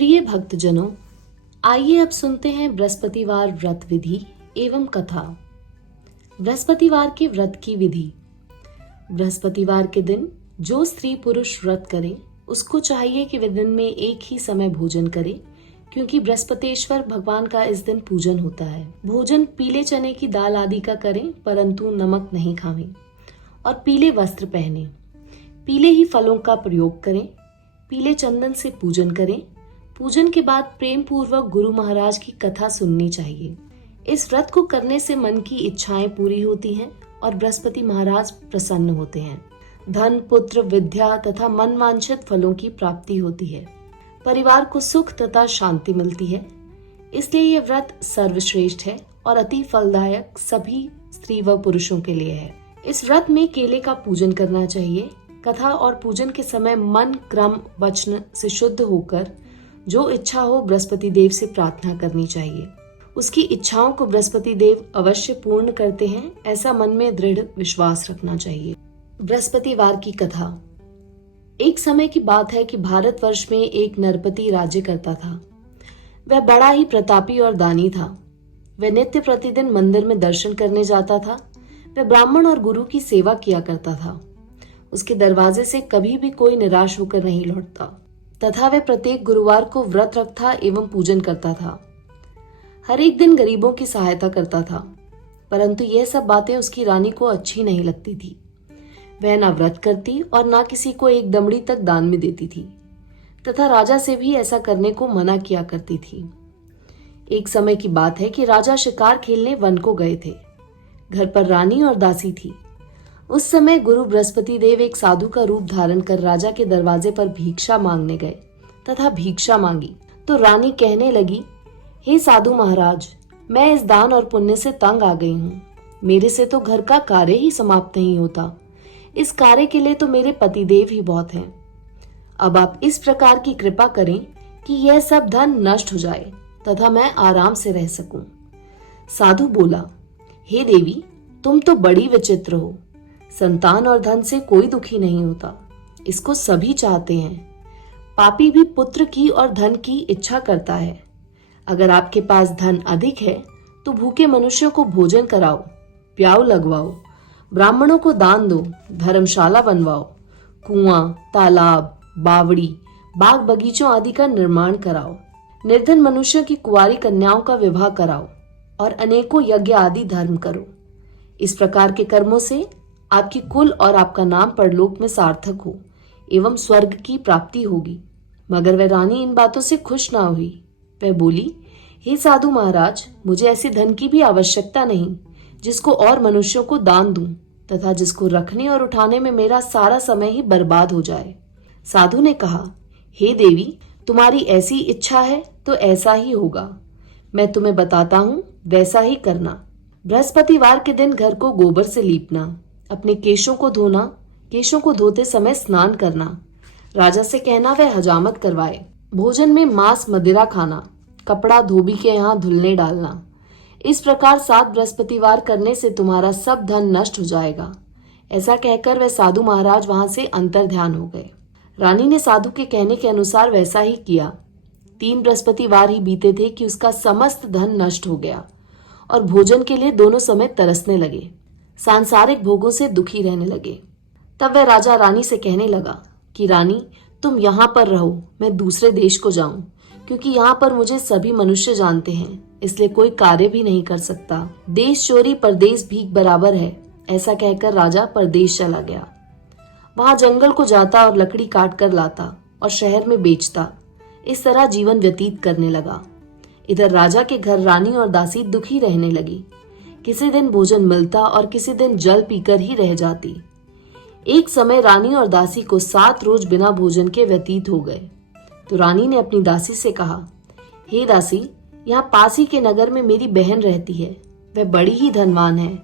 प्रिय भक्तजनों, आइए अब सुनते हैं बृहस्पतिवार व्रत विधि एवं कथा। बृहस्पतिवार के व्रत की विधि। बृहस्पतिवार के दिन जो स्त्री पुरुष व्रत करे उसको चाहिए कि वे दिन में एक ही समय भोजन करे, क्योंकि बृहस्पतिश्वर भगवान का इस दिन पूजन होता है। भोजन पीले चने की दाल आदि का करें, परंतु नमक नहीं खावें और पीले वस्त्र पहने। पीले ही फलों का प्रयोग करें। पीले चंदन से पूजन करें। पूजन के बाद प्रेम पूर्वक गुरु महाराज की कथा सुननी चाहिए। इस व्रत को करने से मन की इच्छाएं पूरी होती हैं और बृहस्पति महाराज प्रसन्न होते हैं। धन, पुत्र, विद्या तथा मन वांछित फलों की प्राप्ति होती है। परिवार को सुख तथा शांति मिलती है। इसलिए यह व्रत सर्वश्रेष्ठ है और अति फलदायक सभी स्त्री व पुरुषों के लिए है। इस व्रत में केले का पूजन करना चाहिए। कथा और पूजन के समय मन, क्रम, वचन से शुद्ध होकर जो इच्छा हो बृहस्पति देव से प्रार्थना करनी चाहिए। उसकी इच्छाओं को बृहस्पति देव अवश्य पूर्ण करते हैं, ऐसा मन में दृढ़ विश्वास रखना चाहिए। बृहस्पतिवार की कथा। एक समय की बात है कि भारतवर्ष में एक नरपति राज्य करता था। वह बड़ा ही प्रतापी और दानी था। वह नित्य प्रतिदिन मंदिर में दर्शन करने जाता था। वह ब्राह्मण और गुरु की सेवा किया करता था। उसके दरवाजे से कभी भी कोई निराश होकर नहीं लौटता तथा वह प्रत्येक गुरुवार को व्रत रखता एवं पूजन करता था। हर एक दिन गरीबों की सहायता करता था, परंतु यह सब बातें उसकी रानी को अच्छी नहीं लगती थी। वह ना व्रत करती और ना किसी को एक दमड़ी तक दान में देती थी तथा राजा से भी ऐसा करने को मना किया करती थी। एक समय की बात है कि राजा शिकार खेलने वन को गए थे। घर पर रानी और दासी थी। उस समय गुरु बृहस्पति देव एक साधु का रूप धारण कर राजा के दरवाजे पर भिक्षा मांगने गए तथा भिक्षा मांगी तो रानी कहने लगी, हे साधु महाराज, मैं इस दान और पुण्य से तंग आ गई हूँ। मेरे से तो घर का कार्य ही समाप्त नहीं होता। इस कार्य के लिए तो मेरे पतिदेव ही बहुत हैं। अब आप इस प्रकार की कृपा करें कि यह सब धन नष्ट हो जाए तथा मैं आराम से रह सकूं। साधु बोला, हे देवी, तुम तो बड़ी विचित्र हो। संतान और धन से कोई दुखी नहीं होता, इसको सभी चाहते हैं। पापी भी पुत्र की और धन की इच्छा करता है। अगर आपके पास धन अधिक है तो भूखे मनुष्यों को भोजन कराओ, प्याऊ लगवाओ, ब्राह्मणों को दान दो, धर्मशाला बनवाओ, कुआं, तालाब, बावड़ी, बाग बगीचों आदि का निर्माण कराओ। निर्धन मनुष्यों की कुंवारी कन्याओं का विवाह कराओ और अनेकों यज्ञ आदि धर्म करो। इस प्रकार के कर्मों से आपकी कुल और आपका नाम परलोक में सार्थक हो एवं स्वर्ग की प्राप्ति होगी। मगर वह रानी इन बातों से खुश ना हुई। वह बोली, हे साधु महाराज, मुझे ऐसे धन की भी आवश्यकता नहीं जिसको और मनुष्यों को दान दूं तथा जिसको रखने और उठाने में मेरा सारा समय ही बर्बाद हो जाए। साधु ने कहा, हे देवी, तुम्हारी ऐसी इच्छा है तो ऐसा ही होगा। मैं तुम्हें बताता हूँ, वैसा ही करना। बृहस्पतिवार के दिन घर को गोबर से लीपना, अपने केशों को धोना, केशों को धोते समय स्नान करना, राजा से कहना वह हजामत करवाए, भोजन में मांस मदिरा खाना, कपड़ा धोबी के यहाँ धुलने डालना। इस प्रकार 7 बृहस्पतिवार करने से तुम्हारा सब धन नष्ट हो जाएगा। ऐसा कहकर वह साधु महाराज वहां से अंतर ध्यान हो गए। रानी ने साधु के कहने के अनुसार वैसा ही किया। 3 बृहस्पतिवार ही बीते थे कि उसका समस्त धन नष्ट हो गया और भोजन के लिए दोनों समय तरसने लगे, सांसारिक भोगों से दुखी रहने लगे। तब वह राजा रानी से कहने लगा कि रानी, तुम यहाँ पर रहो, मैं दूसरे देश को जाऊं, क्योंकि यहाँ पर मुझे सभी मनुष्य जानते हैं, इसलिए कोई कार्य भी नहीं कर सकता। देश चोरी परदेश भीख बराबर है। ऐसा कहकर राजा परदेश चला गया। वहां जंगल को जाता और लकड़ी काट कर लाता और शहर में बेचता। इस तरह जीवन व्यतीत करने लगा। इधर राजा के घर रानी और दासी दुखी रहने लगी। किसी दिन भोजन मिलता और किसी दिन जल पीकर ही रह जाती। एक समय रानी और दासी को 7 रोज बिना भोजन के व्यतीत हो गए। तो रानी ने अपनी दासी से कहा, हे दासी, यहाँ पास ही के नगर में मेरी बहन रहती है। वह बड़ी ही धनवान है।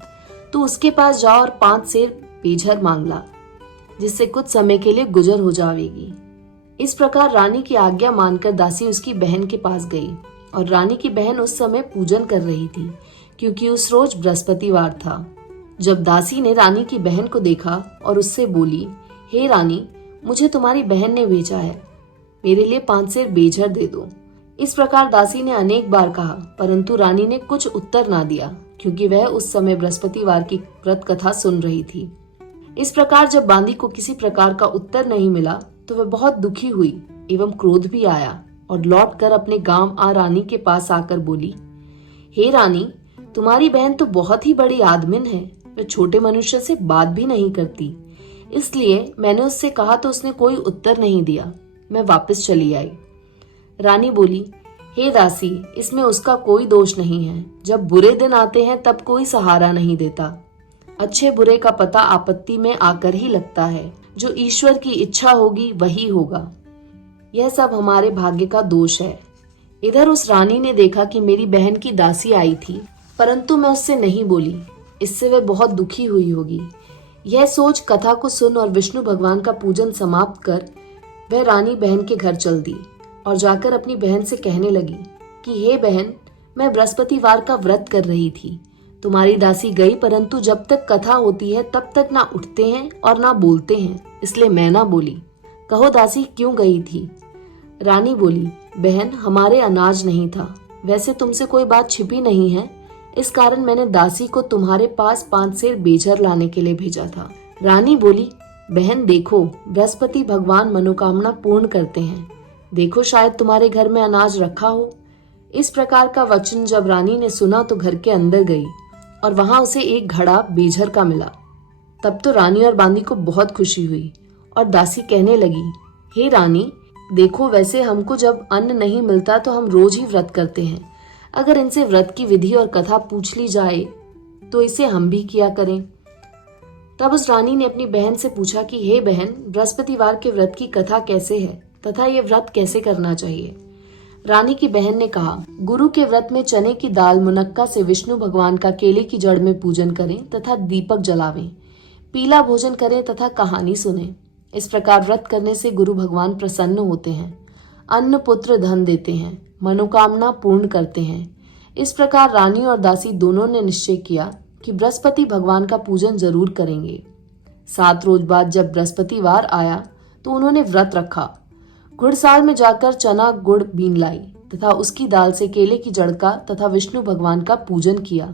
तू उसके पास जाओ और 5 सेर पेझर मांग ला, जिससे कुछ समय के लिए गुजर हो जाएगी। इस प्रकार रानी की आज्ञा मानकर दासी उसकी बहन के पास गई और रानी की बहन उस समय पूजन कर रही थी, क्योंकि उस रोज बृहस्पतिवार था। जब दासी ने रानी की बहन को देखा और उससे बोली, हे रानी, मुझे तुम्हारी बहन ने भेजा है। मेरे लिए 5 सेर बेझर दे दो। इस प्रकार दासी ने अनेक बार कहा, परंतु रानी ने कुछ उत्तर ना दिया, क्योंकि वह उस समय बृहस्पतिवार की व्रत कथा सुन रही थी। इस प्रकार जब बांदी को किसी प्रकार का उत्तर नहीं मिला तो वह बहुत दुखी हुई एवं क्रोध भी आया और लौटकर अपने गांव रानी के पास आकर बोली, हे रानी, तुम्हारी बहन तो बहुत ही बड़ी आदमिन है, वह छोटे मनुष्य से बात भी नहीं करती। इसलिए मैंने उससे कहा तो उसने कोई उत्तर नहीं दिया। मैं वापस चली आई। रानी बोली, हे दासी, इसमें उसका कोई दोष नहीं है। जब बुरे दिन आते हैं तब कोई सहारा नहीं देता। अच्छे बुरे का पता आपत्ति में आकर ही लगता है। जो ईश्वर की इच्छा होगी वही होगा। यह सब हमारे भाग्य का दोष है। इधर उस रानी ने देखा कि मेरी बहन की दासी आई थी, परंतु मैं उससे नहीं बोली। इससे वह बहुत दुखी हुई होगी। यह सोच कथा को सुन और विष्णु भगवान का पूजन समाप्त कर वह रानी बहन के घर चल दी और जाकर अपनी बहन से कहने लगी कि हे बहन, मैं बृहस्पतिवार का व्रत कर रही थी। तुम्हारी दासी गई, परंतु जब तक कथा होती है तब तक ना उठते हैं और ना बोलते हैं, इसलिए मैं ना बोली। कहो दासी, क्यों गई थी? रानी बोली, बहन, हमारे अनाज नहीं था। वैसे तुमसे कोई बात छिपी नहीं है, इस कारण मैंने दासी को तुम्हारे पास 5 सेर बेझर लाने के लिए भेजा था। रानी बोली, बहन देखो, बृहस्पति भगवान मनोकामना पूर्ण करते हैं। देखो, शायद तुम्हारे घर में अनाज रखा हो। इस प्रकार का वचन जब रानी ने सुना तो घर के अंदर गई और वहां उसे एक घड़ा बेझर का मिला। तब तो रानी और बांदी को बहुत खुशी हुई और दासी कहने लगी, हे रानी, देखो, वैसे हमको जब अन्न नहीं मिलता तो हम रोज ही व्रत करते हैं। अगर इनसे व्रत की विधि और कथा पूछ ली जाए तो इसे हम भी किया करें। तब उस रानी ने अपनी बहन से पूछा कि हे बहन, बृहस्पतिवार के व्रत की कथा कैसे है तथा ये व्रत कैसे करना चाहिए? रानी की बहन ने कहा, गुरु के व्रत में चने की दाल मुनक्का से विष्णु भगवान का केले की जड़ में पूजन करें तथा दीपक जलावें, पीला भोजन करें तथा कहानी सुने। इस प्रकार व्रत करने से गुरु भगवान प्रसन्न होते हैं, अन्न पुत्र धन देते हैं, मनोकामना पूर्ण करते हैं। इस प्रकार रानी और दासी दोनों ने निश्चय किया कि बृहस्पति भगवान का पूजन जरूर करेंगे। 7 रोज बाद जब बृहस्पतिवार आया तो उन्होंने व्रत रखा। घुड़साल में जाकर चना गुड़ बीन लाई तथा उसकी दाल से केले की जड़ का तथा विष्णु भगवान का पूजन किया।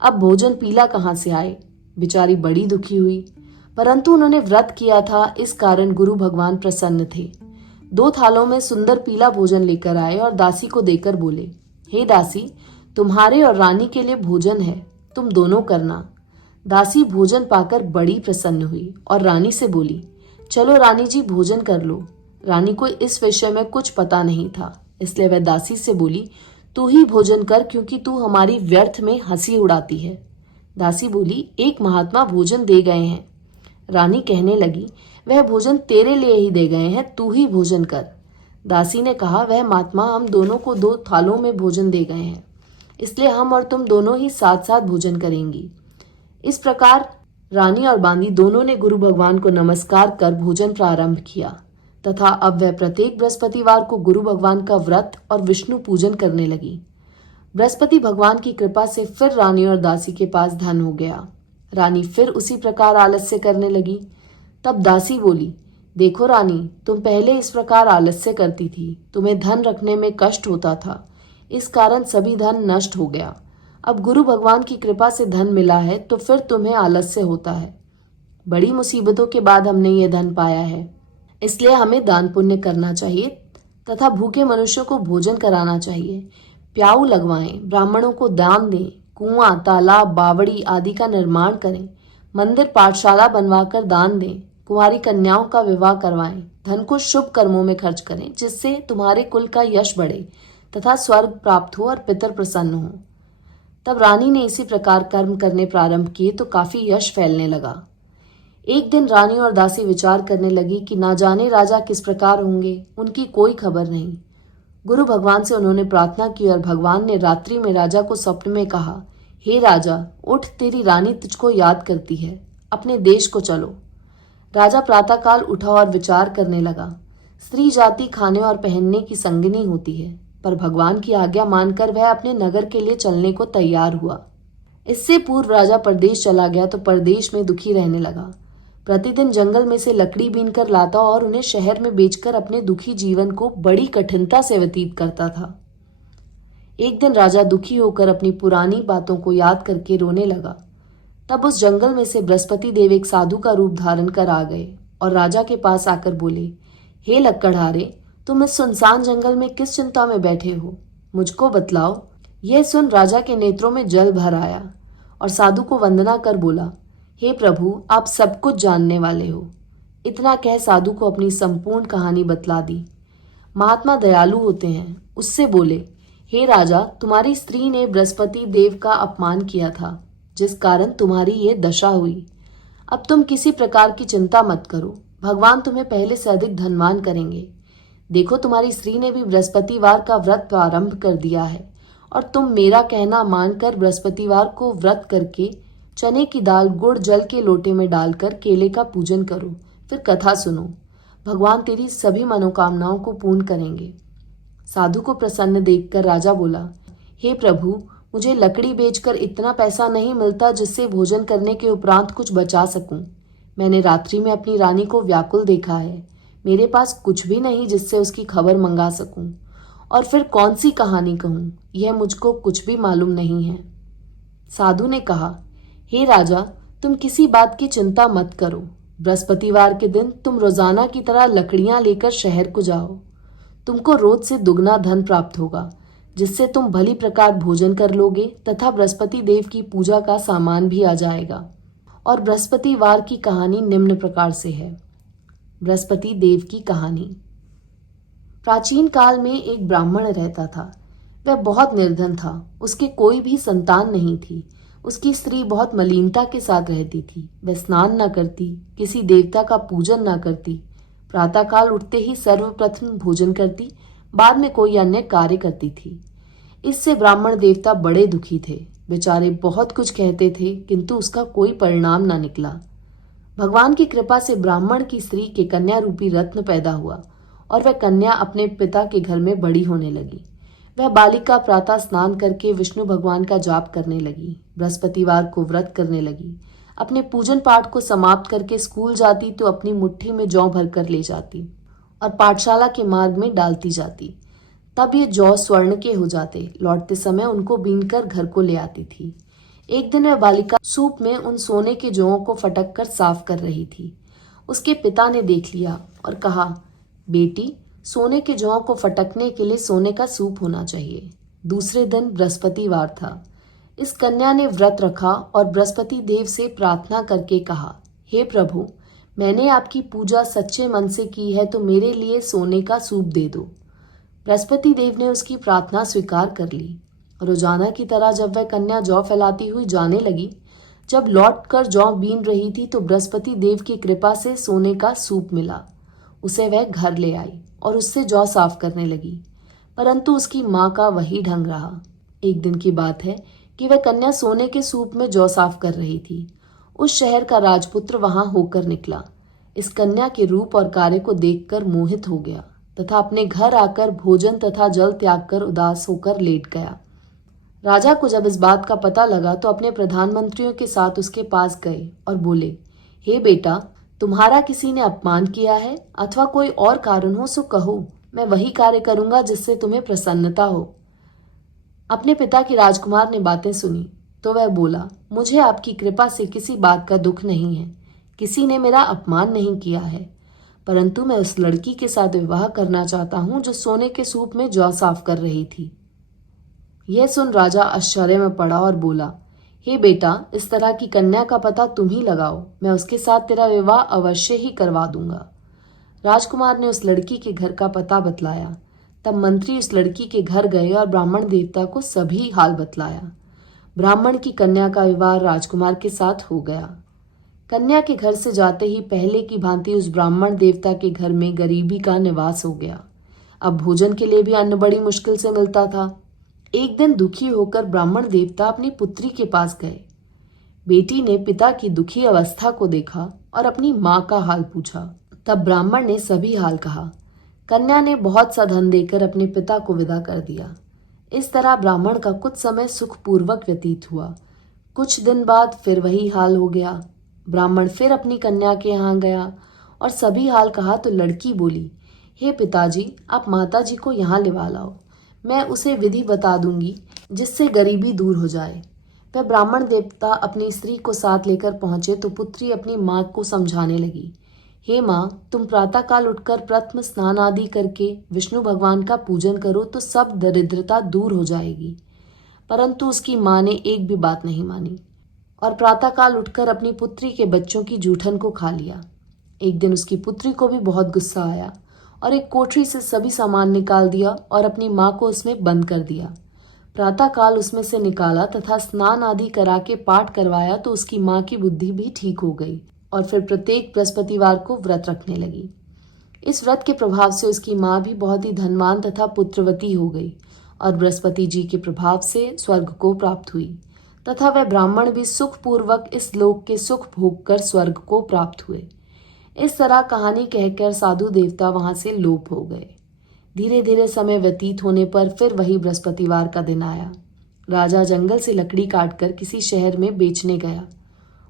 अब भोजन पीला कहाँ से आए? बेचारी बड़ी दुखी हुई, परंतु उन्होंने व्रत किया था, इस कारण गुरु भगवान प्रसन्न थे। 2 थालों में सुंदर पीला भोजन लेकर आए और दासी को देकर बोले, हे दासी, तुम्हारे और रानी के लिए भोजन है, तुम दोनों करना। दासी भोजन पाकर बड़ी प्रसन्न हुई और रानी से बोली, चलो रानी जी, भोजन कर लो। रानी को इस विषय में कुछ पता नहीं था, इसलिए वह दासी से बोली, तू ही भोजन कर, क्योंकि तू हमारी व्यर्थ में हंसी उड़ाती है। दासी बोली, एक महात्मा भोजन दे गए हैं। रानी कहने लगी, वह भोजन तेरे लिए ही दे गए हैं, तू ही भोजन कर। दासी ने कहा, वह महात्मा हम दोनों को 2 थालों में भोजन दे गए हैं, इसलिए हम और तुम दोनों ही साथ साथ भोजन करेंगी। इस प्रकार रानी और बांदी दोनों ने गुरु भगवान को नमस्कार कर भोजन प्रारंभ किया तथा अब वह प्रत्येक बृहस्पतिवार को गुरु भगवान का व्रत और विष्णु पूजन करने लगी। बृहस्पति भगवान की कृपा से फिर रानी और दासी के पास धन हो गया। रानी फिर उसी प्रकार आलस्य करने लगी। तब दासी बोली, देखो रानी, तुम पहले इस प्रकार आलस्य करती थी, तुम्हें धन रखने में कष्ट होता था, इस कारण सभी धन नष्ट हो गया। अब गुरु भगवान की कृपा से धन मिला है तो फिर तुम्हें आलस्य होता है। बड़ी मुसीबतों के बाद हमने ये धन पाया है, इसलिए हमें दान पुण्य करना चाहिए तथा भूखे मनुष्यों को भोजन कराना चाहिए। प्याऊ लगवाएं, ब्राह्मणों को दान दें, कुआं, तालाब, बावड़ी आदि का निर्माण करें, मंदिर, पाठशाला बनवाकर दान दें, कुंवारी कन्याओं का विवाह करवाएं, धन को शुभ कर्मों में खर्च करें, जिससे तुम्हारे कुल का यश बढ़े तथा स्वर्ग प्राप्त हो और पितर प्रसन्न हो। तब रानी ने इसी प्रकार कर्म करने प्रारंभ किए तो काफी यश फैलने लगा। एक दिन रानी और दासी विचार करने लगी कि ना जाने राजा किस प्रकार होंगे, उनकी कोई खबर नहीं। गुरु भगवान से उन्होंने प्रार्थना की और भगवान ने रात्रि में राजा को स्वप्न में कहा, हे राजा, उठ, तेरी रानी तुझको याद करती है, अपने देश को चलो। राजा प्रातःकाल उठा और विचार करने लगा। स्त्री जाति खाने और पहनने की संगिनी होती है, पर भगवान की आज्ञा मानकर वह अपने नगर के लिए चलने को तैयार हुआ। इससे पूर्व राजा परदेश चला गया तो परदेश में दुखी रहने लगा। प्रतिदिन जंगल में से लकड़ी बीन कर लाता और उन्हें शहर में बेचकर अपने दुखी जीवन को बड़ी कठिनता से व्यतीत करता था। एक दिन राजा दुखी होकर अपनी पुरानी बातों को याद करके रोने लगा। तब उस जंगल में से बृहस्पति देव एक साधु का रूप धारण कर आ गए और राजा के पास आकर बोले, हे लक्कड़हारे, तुम इस सुनसान जंगल में किस चिंता में बैठे हो, मुझको बतलाओ। यह सुन राजा के नेत्रों में जल भर आया और साधु को वंदना कर बोला, हे प्रभु, आप सब कुछ जानने वाले हो। इतना कह साधु को अपनी संपूर्ण कहानी बतला दी। महात्मा दयालु होते हैं। उससे बोले, हे राजा, तुम्हारी स्त्री ने बृहस्पति देव का अपमान किया था, जिस कारण तुम्हारी ये दशा हुई। अब तुम किसी प्रकार की चिंता मत करो, भगवान तुम्हें पहले से अधिक धनवान करेंगे। देखो, तुम्हारी स्त्री ने भी बृहस्पतिवार का व्रत प्रारंभ कर दिया है और तुम मेरा कहना मानकर बृहस्पतिवार को व्रत करके चने की दाल गुड़ जल के लोटे में डालकर केले का पूजन करो, फिर कथा सुनो। भगवान तेरी सभी मनोकामनाओं को पूर्ण करेंगे। साधु को प्रसन्न देखकर राजा बोला, हे प्रभु, मुझे लकड़ी बेचकर इतना पैसा नहीं मिलता जिससे भोजन करने के उपरांत कुछ बचा सकूं। मैंने रात्रि में अपनी रानी को व्याकुल देखा है। मेरे पास कुछ भी नहीं जिससे उसकी खबर मंगा सकूं। और फिर कौन सी कहानी कहूं, यह मुझको कुछ भी मालूम नहीं है। साधु ने कहा, हे राजा, तुम किसी बात की चिंता मत करो। बृहस्पतिवार के दिन तुम रोजाना की तरह लकड़ियां लेकर शहर को जाओ। तुमको रोज से दुगना धन प्राप्त होगा, जिससे तुम भली प्रकार भोजन कर लोगे तथा बृहस्पति देव की पूजा का सामान भी आ जाएगा। और बृहस्पतिवार की कहानी निम्न प्रकार से है। बृहस्पति देव की कहानी। प्राचीन काल में एक ब्राह्मण रहता था। वह बहुत निर्धन था। उसके कोई भी संतान नहीं थी। उसकी स्त्री बहुत मलिनता के साथ रहती थी। वह स्नान न करती, किसी देवता का पूजन न करती, प्रातःकाल उठते ही सर्वप्रथम भोजन करती, बाद में कोई अन्य कार्य करती थी। इससे ब्राह्मण देवता बड़े दुखी थे। बेचारे बहुत कुछ कहते थे, किंतु उसका कोई परिणाम न निकला। भगवान की कृपा से ब्राह्मण की स्त्री के कन्या रूपी रत्न पैदा हुआ और वह कन्या अपने पिता के घर में बड़ी होने लगी। वह बालिका प्रातः स्नान करके विष्णु भगवान का जाप करने लगी, बृहस्पतिवार को व्रत करने लगी। अपने पूजन पाठ को समाप्त करके स्कूल जाती तो अपनी मुट्ठी में जौ भरकर ले जाती और पाठशाला के मार्ग में डालती जाती। तब ये जौ स्वर्ण के हो जाते। लौटते समय उनको बीनकर घर को ले आती थी। एक दिन वह बालिका सूप में उन सोने के जौओं को फटक कर साफ कर रही थी। उसके पिता ने देख लिया और कहा, बेटी, सोने के जौं को फटकने के लिए सोने का सूप होना चाहिए। दूसरे दिन बृहस्पतिवार था। इस कन्या ने व्रत रखा और बृहस्पति देव से प्रार्थना करके कहा, हे प्रभु, मैंने आपकी पूजा सच्चे मन से की है तो मेरे लिए सोने का सूप दे दो। बृहस्पति देव ने उसकी प्रार्थना स्वीकार कर ली। रोजाना की तरह जब वह कन्या जौ फैलाती हुई जाने लगी, जब लौट कर जौ बीन रही थी तो बृहस्पति देव की कृपा से सोने का सूप मिला। उसे वह घर ले आई और उससे जौ साफ करने लगी, परंतु उसकी माँ का वही ढंग रहा। एक दिन की बात है कि वह कन्या सोने के सूप में जौ साफ कर रही थी। उस शहर का राजपुत्र वहां होकर निकला। इस कन्या के रूप और कार्य को देखकर मोहित हो गया तथा अपने घर आकर भोजन तथा जल त्याग कर उदास होकर लेट गया। राजा को जब इस बात का पता लगा तो अपने प्रधानमंत्रियों के साथ उसके पास गए और बोले, हे बेटा, तुम्हारा किसी ने अपमान किया है अथवा कोई और कारण हो सो कहो, मैं वही कार्य करूंगा जिससे तुम्हें प्रसन्नता हो। अपने पिता की राजकुमार ने बातें सुनी तो वह बोला, मुझे आपकी कृपा से किसी बात का दुख नहीं है। किसी ने मेरा अपमान नहीं किया है, परंतु मैं उस लड़की के साथ विवाह करना चाहता हूं जो सोने के सूप में जौ साफ कर रही थी। यह सुन राजा आश्चर्य में पड़ा और बोला, हे बेटा, इस तरह की कन्या का पता तुम ही लगाओ, मैं उसके साथ तेरा विवाह अवश्य ही करवा दूंगा। राजकुमार ने उस लड़की के घर का पता बतलाया। तब मंत्री उस लड़की के घर गए और ब्राह्मण देवता को सभी हाल बतलाया। ब्राह्मण की कन्या का विवाह राजकुमार के साथ हो गया। कन्या के घर से जाते ही पहले की भांति उस ब्राह्मण देवता के घर में गरीबी का निवास हो गया। अब भोजन के लिए भी अन्न बड़ी मुश्किल से मिलता था। एक दिन दुखी होकर ब्राह्मण देवता अपनी पुत्री के पास गए। बेटी ने पिता की दुखी अवस्था को देखा और अपनी माँ का हाल पूछा। तब ब्राह्मण ने सभी हाल कहा। कन्या ने बहुत सा धन देकर अपने पिता को विदा कर दिया। इस तरह ब्राह्मण का कुछ समय सुखपूर्वक व्यतीत हुआ। कुछ दिन बाद फिर वही हाल हो गया। ब्राह्मण फिर अपनी कन्या के यहाँ गया और सभी हाल कहा तो लड़की बोली, हे पिताजी, आप माता जी को यहाँ लिवा लाओ, मैं उसे विधि बता दूंगी जिससे गरीबी दूर हो जाए। वह ब्राह्मण देवता अपनी स्त्री को साथ लेकर पहुंचे तो पुत्री अपनी माँ को समझाने लगी, हे माँ, तुम प्रातःकाल उठकर प्रथम स्नान आदि करके विष्णु भगवान का पूजन करो तो सब दरिद्रता दूर हो जाएगी। परंतु उसकी माँ ने एक भी बात नहीं मानी और प्रातःकाल उठकर अपनी पुत्री के बच्चों की जूठन को खा लिया। एक दिन उसकी पुत्री को भी बहुत गुस्सा आया और एक कोठरी से सभी सामान निकाल दिया और अपनी माँ को उसमें बंद कर दिया। प्रातःकाल उसमें से निकाला तथा स्नान आदि करा के पाठ करवाया तो उसकी माँ की बुद्धि भी ठीक हो गई और फिर प्रत्येक बृहस्पतिवार को व्रत रखने लगी। इस व्रत के प्रभाव से उसकी माँ भी बहुत ही धनवान तथा पुत्रवती हो गई और बृहस्पति जी के प्रभाव से स्वर्ग को प्राप्त हुई तथा वह ब्राह्मण भी सुखपूर्वक इस लोक के सुख भोग कर स्वर्ग को प्राप्त हुए। इस तरह कहानी कहकर साधु देवता वहां से लोप हो गए। धीरे धीरे समय व्यतीत होने पर फिर वही बृहस्पतिवार का दिन आया। राजा जंगल से लकड़ी काटकर किसी शहर में बेचने गया।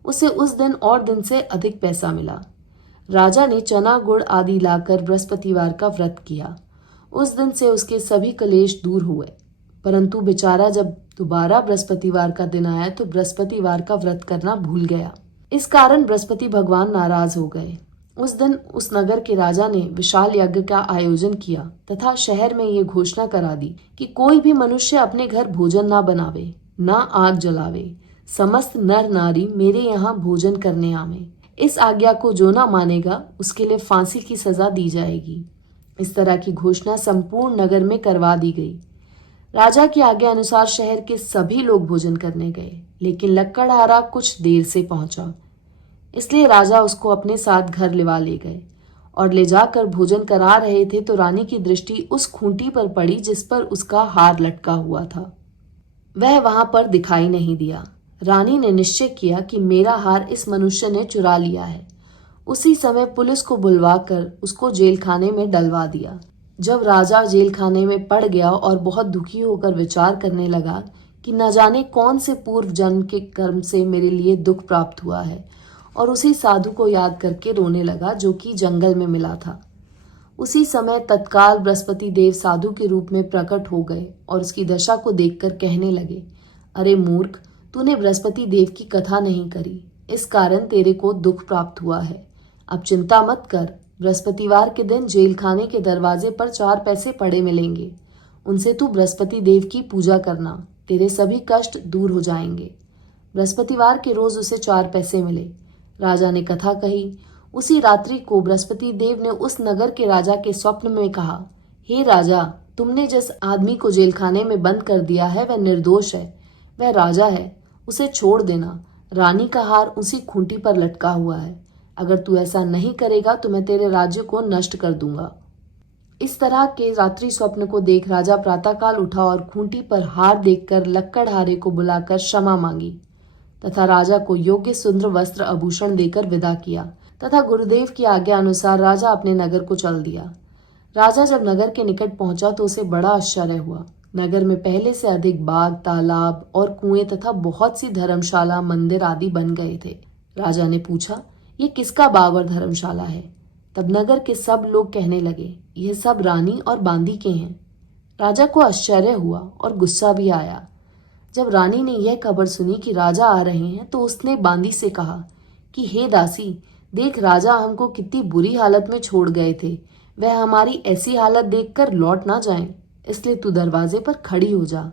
उसे उस दिन और दिन से अधिक पैसा मिला। राजा ने चना गुड़ आदि लाकर बृहस्पतिवार का व्रत किया। उस दिन से उसके सभी कलेश दूर हुए। परंतु बेचारा जब दोबारा बृहस्पतिवार का दिन आया तो बृहस्पतिवार का व्रत करना भूल गया। इस कारण बृहस्पति भगवान नाराज हो गए। उस दिन उस नगर के राजा ने विशाल यज्ञ का आयोजन किया तथा शहर में ये घोषणा करा दी कि कोई भी मनुष्य अपने घर भोजन ना बनावे, ना आग जलावे। समस्त नर नारी मेरे यहाँ भोजन करने आवे। इस आज्ञा को जो ना मानेगा उसके लिए फांसी की सजा दी जाएगी। इस तरह की घोषणा संपूर्ण नगर में करवा दी गई। राजा की आज्ञा अनुसार शहर के सभी लोग भोजन करने गए, लेकिन लक्कड़हारा कुछ देर से पहुंचा, इसलिए राजा उसको अपने साथ घर लिवा ले गए और ले जाकर भोजन करा रहे थे तो रानी की दृष्टि उस खूंटी पर पड़ी जिस पर उसका हार लटका हुआ था। वह वहां पर दिखाई नहीं दिया। रानी ने निश्चय किया कि मेरा हार इस मनुष्य ने चुरा लिया है। उसी समय पुलिस को बुलवाकर उसको जेल खाने में डलवा दिया। जब राजा जेल खाने में पड़ गया और बहुत दुखी होकर विचार करने लगा कि न जाने कौन से पूर्व जन्म के कर्म से मेरे लिए दुख प्राप्त हुआ है, और उसी साधु को याद करके रोने लगा जो कि जंगल में मिला था। उसी समय तत्काल बृहस्पति देव साधु के रूप में प्रकट हो गए और उसकी दशा को देखकर कहने लगे, अरे मूर्ख, तूने बृहस्पति देव की कथा नहीं करी, इस कारण तेरे को दुख प्राप्त हुआ है। अब चिंता मत कर, बृहस्पतिवार के दिन जेल खाने के दरवाजे पर 4 पैसे पड़े मिलेंगे, उनसे तू बृहस्पति देव की पूजा करना, तेरे सभी कष्ट दूर हो जाएंगे। बृहस्पतिवार के रोज उसे 4 पैसे मिले। राजा ने कथा कही। उसी रात्रि को बृहस्पति देव ने उस नगर के राजा के स्वप्न में कहा, हे राजा, तुमने जिस आदमी को जेल खाने में बंद कर दिया है वह निर्दोष है, वह राजा है, उसे छोड़ देना। रानी का हार उसी खूंटी पर लटका हुआ है। अगर तू ऐसा नहीं करेगा तो मैं तेरे राज्य को नष्ट कर दूंगा। इस तरह के रात्रि स्वप्न को देख राजा प्रातःकाल उठा और खूंटी पर हार देखकर लक्कड़हारे को बुलाकर क्षमा मांगी तथा राजा को योग्य सुंदर वस्त्र आभूषण देकर विदा किया तथा गुरुदेव की आज्ञा अनुसार राजा अपने नगर को चल दिया। राजा जब नगर के निकट पहुंचा तो उसे बड़ा आश्चर्य हुआ। नगर में पहले से अधिक बाग, तालाब और कुएं तथा बहुत सी धर्मशाला, मंदिर आदि बन गए थे। राजा ने पूछा, ये किसका बाग और धर्मशाला है? तब नगर के सब लोग कहने लगे, यह सब रानी और बांदी के हैं। राजा को आश्चर्य हुआ और गुस्सा भी आया। जब रानी ने यह खबर सुनी कि राजा आ रहे हैं तो उसने बांदी से कहा कि हे दासी, देख राजा हमको कितनी बुरी हालत में छोड़ गए थे, वह हमारी ऐसी हालत देखकर लौट ना जाएं, इसलिए तू दरवाजे पर खड़ी हो जा।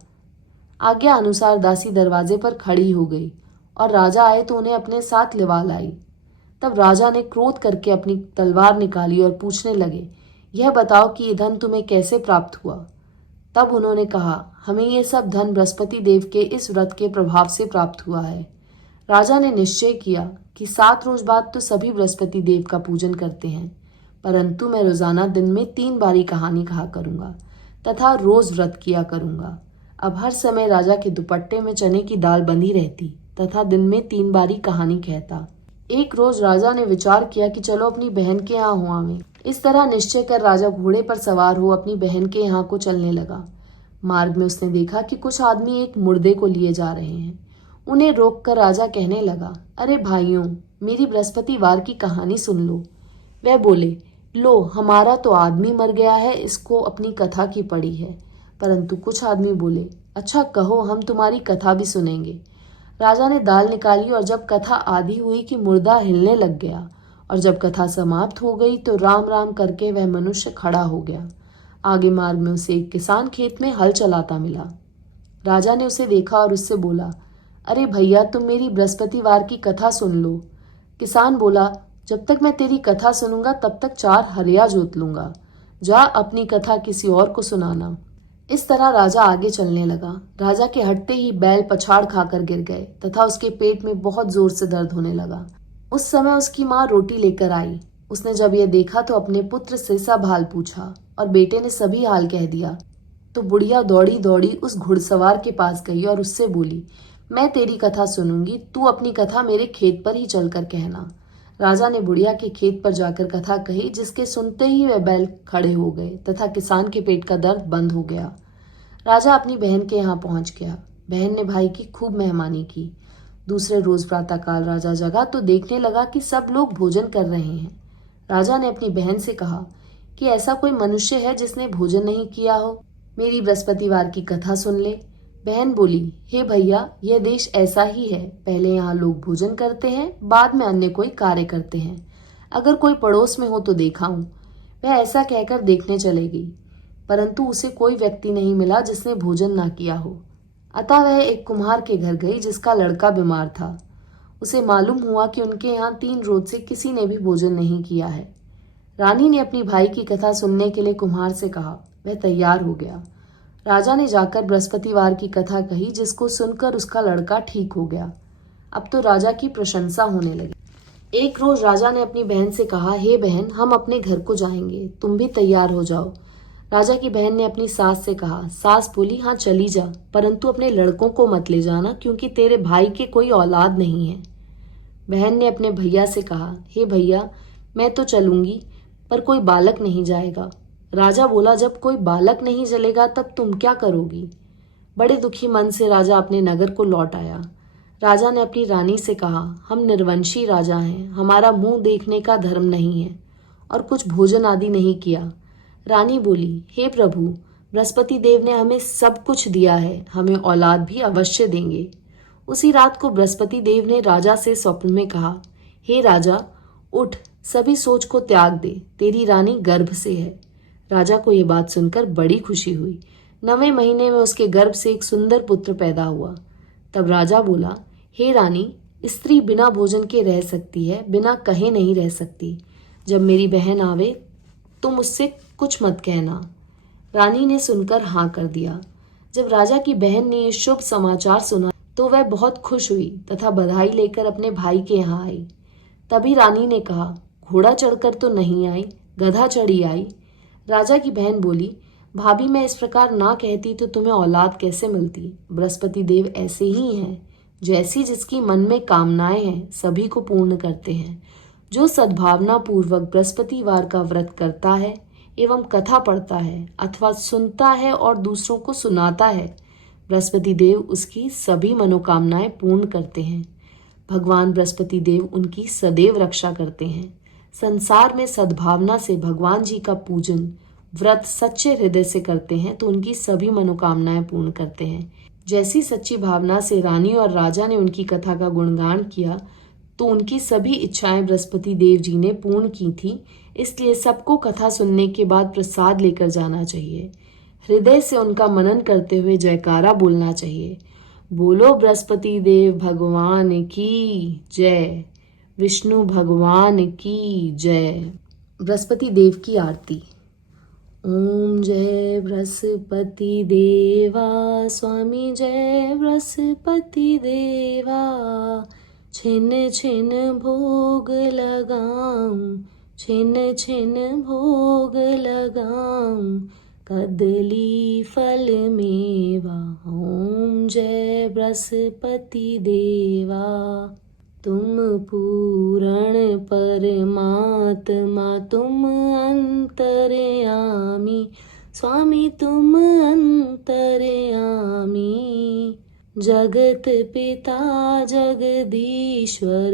आज्ञा अनुसार दासी दरवाजे पर खड़ी हो गई और राजा आए तो उन्हें अपने साथ लिवा लाई। तब राजा ने क्रोध करके अपनी तलवार निकाली और पूछने लगे, यह बताओ कि ये धन तुम्हें कैसे प्राप्त हुआ? तब उन्होंने कहा, हमें ये सब धन बृहस्पति देव के इस व्रत के प्रभाव से प्राप्त हुआ है। राजा ने निश्चय किया कि 7 रोज बाद तो सभी बृहस्पति देव का पूजन करते हैं, परंतु मैं रोजाना दिन में 3 बारी कहानी कहा करूंगा तथा रोज व्रत किया करूंगा। अब हर समय राजा के दुपट्टे में चने की दाल बंधी रहती तथा दिन में 3 बारी कहानी कहता। एक रोज राजा ने विचार किया कि चलो अपनी बहन के यहाँ हो आवें। इस तरह निश्चय कर राजा घोड़े पर सवार हो अपनी बहन के यहाँ को चलने लगा। मार्ग में उसने देखा कि कुछ आदमी एक मुर्दे को लिए जा रहे हैं। उन्हें रोककर राजा कहने लगा, अरे भाइयों, मेरी बृहस्पतिवार की कहानी सुन लो। वह बोले, लो हमारा तो आदमी मर गया है, इसको अपनी कथा की पड़ी है। परंतु कुछ आदमी बोले, अच्छा कहो, हम तुम्हारी कथा भी सुनेंगे। राजा ने दाल निकाली और जब कथा आधी हुई कि मुर्दा हिलने लग गया, और जब कथा समाप्त हो गई तो राम राम करके वह मनुष्य खड़ा हो गया। आगे मार्ग में उसे एक किसान खेत में हल चलाता मिला। राजा ने उसे देखा और उससे बोला, अरे भैया, तुम मेरी बृहस्पतिवार की कथा सुन लो। किसान बोला, जब तक मैं तेरी कथा सुनूंगा तब तक 4 हरिया जोत लूंगा। जा अपनी कथा किसी और को सुनाना। इस तरह राजा आगे चलने लगा। राजा के हटते ही बैल पछाड़ खाकर गिर गए तथा उसके पेट में बहुत जोर से दर्द होने लगा। उस समय उसकी माँ रोटी लेकर आई। उसने जब यह देखा तो अपने पुत्र से सब हाल पूछा और बेटे ने सभी हाल कह दिया। तो बुढ़िया दौड़ी दौड़ी उस घुड़सवार के पास गई और उससे बोली, मैं तेरी कथा सुनूंगी, तू अपनी कथा मेरे खेत पर ही चलकर कहना। राजा ने बुढ़िया के खेत पर जाकर कथा कही, जिसके सुनते ही वह बैल खड़े हो गए तथा किसान के पेट का दर्द बंद हो गया। राजा अपनी बहन के यहाँ पहुंच गया। बहन ने भाई की खूब मेहमानी की। दूसरे रोज प्रातःकाल राजा जगा तो देखने लगा कि सब लोग भोजन कर रहे हैं। राजा ने अपनी बहन से कहा कि ऐसा कोई मनुष्य है जिसने भोजन नहीं किया हो, मेरी बृहस्पतिवार की कथा सुन ले। बहन बोली, हे भैया, यह देश ऐसा ही है, पहले यहाँ लोग भोजन करते हैं, बाद में अन्य कोई कार्य करते हैं। अगर कोई पड़ोस में हो तो देखा हूं। वह ऐसा कहकर देखने चले गई, परंतु उसे कोई व्यक्ति नहीं मिला जिसने भोजन ना किया हो। अतः वह एक कुम्हार के घर गई जिसका लड़का बीमार था। उसे मालूम हुआ कि उनके यहाँ 3 रोज से किसी ने भी भोजन नहीं किया है। रानी ने अपनी भाई की कथा सुनने के लिए कुम्हार से कहा। वह तैयार हो गया। राजा ने जाकर बृहस्पतिवार की कथा कही, जिसको सुनकर उसका लड़का ठीक हो गया। अब तो राजा की प्रशंसा होने लगी। एक रोज राजा ने अपनी बहन से कहा, हे बहन, हम अपने घर को जाएंगे, तुम भी तैयार हो जाओ। राजा की बहन ने अपनी सास से कहा। सास बोली, हाँ चली जा, परंतु अपने लड़कों को मत ले जाना, क्योंकि तेरे भाई के कोई औलाद नहीं है। बहन ने अपने भैया से कहा, हे भैया, मैं तो चलूंगी, पर कोई बालक नहीं जाएगा। राजा बोला, जब कोई बालक नहीं चलेगा तब तुम क्या करोगी। बड़े दुखी मन से राजा अपने नगर को लौट आया। राजा ने अपनी रानी से कहा, हम निर्वंशी राजा हैं, हमारा मुंह देखने का धर्म नहीं है, और कुछ भोजन आदि नहीं किया। रानी बोली, हे प्रभु, बृहस्पति देव ने हमें सब कुछ दिया है, हमें औलाद भी अवश्य देंगे। उसी रात को बृहस्पति देव ने राजा से स्वप्न में कहा, हे राजा, उठ, सभी सोच को त्याग दे, तेरी रानी गर्भ से है। राजा को यह बात सुनकर बड़ी खुशी हुई। 9वें महीने में उसके गर्भ से एक सुंदर पुत्र पैदा हुआ। तब राजा बोला, हे रानी, स्त्री बिना भोजन के रह सकती है, बिना कहे नहीं रह सकती। जब मेरी बहन आवे तुम उससे कुछ मत कहना। रानी ने सुनकर हाँ कर दिया। जब राजा की बहन ने यह शुभ समाचार सुना तो वह बहुत खुश हुई तथा बधाई लेकर अपने भाई के यहाँ आई। तभी रानी ने कहा, घोड़ा चढ़कर तो नहीं आई, गधा चढ़ी आई। राजा की बहन बोली, भाभी, मैं इस प्रकार ना कहती तो तुम्हें औलाद कैसे मिलती। बृहस्पति देव ऐसे ही हैं, जैसी जिसकी मन में कामनाएं हैं सभी को पूर्ण करते हैं। जो सद्भावना पूर्वक बृहस्पतिवार का व्रत करता है एवं कथा पढ़ता है अथवा सुनता है और दूसरों को सुनाता है, बृहस्पति देव उसकी सभी मनोकामनाएं पूर्ण करते हैं। भगवान बृहस्पति देव उनकी सदैव रक्षा करते हैं। संसार में सद्भावना से भगवान जी का पूजन व्रत सच्चे हृदय से करते हैं तो उनकी सभी मनोकामनाएं पूर्ण करते हैं। जैसी सच्ची भावना से रानी और राजा ने उनकी कथा का गुणगान किया तो उनकी सभी इच्छाएं बृहस्पति देव जी ने पूर्ण की थी। इसलिए सबको कथा सुनने के बाद प्रसाद लेकर जाना चाहिए। हृदय से उनका मनन करते हुए जयकारा बोलना चाहिए। बोलो बृहस्पति देव भगवान की जय, विष्णु भगवान की जय। बृहस्पति देव की आरती। ओम जय बृहस्पति देवा, स्वामी जय बृहस्पति देवा। छिन छिन भोग लगाऊं, छिन छिन भोग लगाऊं, कदली फल मेवा। ओम जय बृहस्पति देवा। तुम पूरण परमात्मा, तुम अंतर्यामी, स्वामी तुम अंतर्यामी। जगत पिता जगदीश्वर,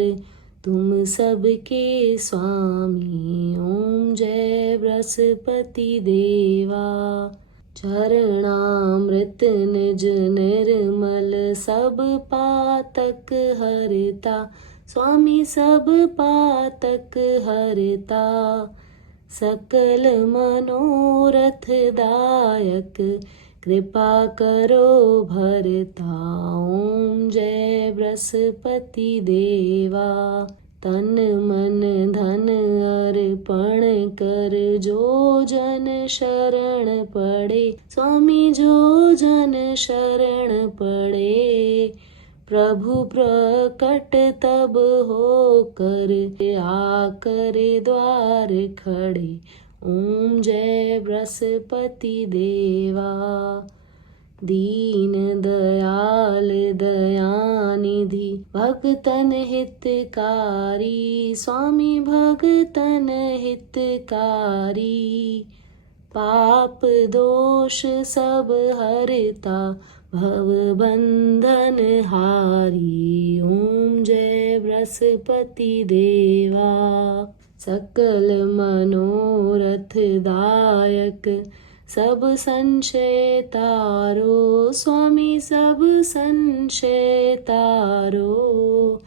तुम सबके स्वामी। ओम जय बृहस्पति देवा। चरणामृत निज निर्मल सब पातक हरता। स्वामी सब पातक हरता। सकल मनोरथ दायक कृपा करो भरता। ओम जय बृहस्पति देवा। तन मन धन अर्पण कर जो जन शरण पड़े। स्वामी जो जन शरण पड़े। प्रभु प्रकट तब हो कर आकर द्वार खड़े। ओम जय बृहस्पति देवा। दीन दयाल दयानिधि भगतन हितकारी। स्वामी भगतन हितकारी। पाप दोष सब हरता भव बंधन हारी। ओम जय बृहस्पति देवा। सकल मनोरथ दायक सब संशय तारो। स्वामी सब संशय तारो।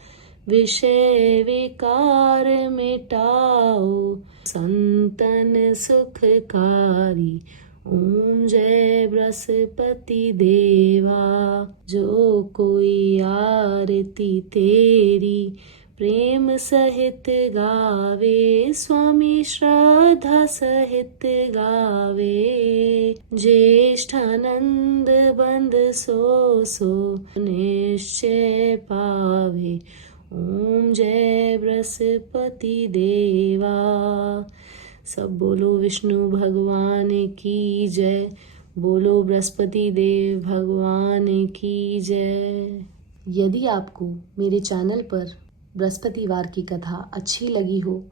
विषय विकार मिटाओ संतन सुखकारी। ओम जय बृहस्पति देवा। जो कोई आरती तेरी प्रेम सहित गावे। स्वामी श्रद्धा सहित गावे। ज्येष्ठानंद बंद सो निश्चय पावे। ओम जय बृहस्पति देवा। सब बोलो विष्णु भगवान की जय। बोलो बृहस्पति देव भगवान की जय। यदि आपको मेरे चैनल पर बृहस्पतिवार की कथा अच्छी लगी हो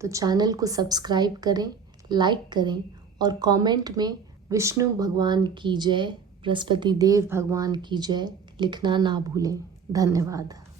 तो चैनल को सब्सक्राइब करें, लाइक करें और कमेंट में विष्णु भगवान की जय, बृहस्पति देव भगवान की जय लिखना ना भूलें। धन्यवाद।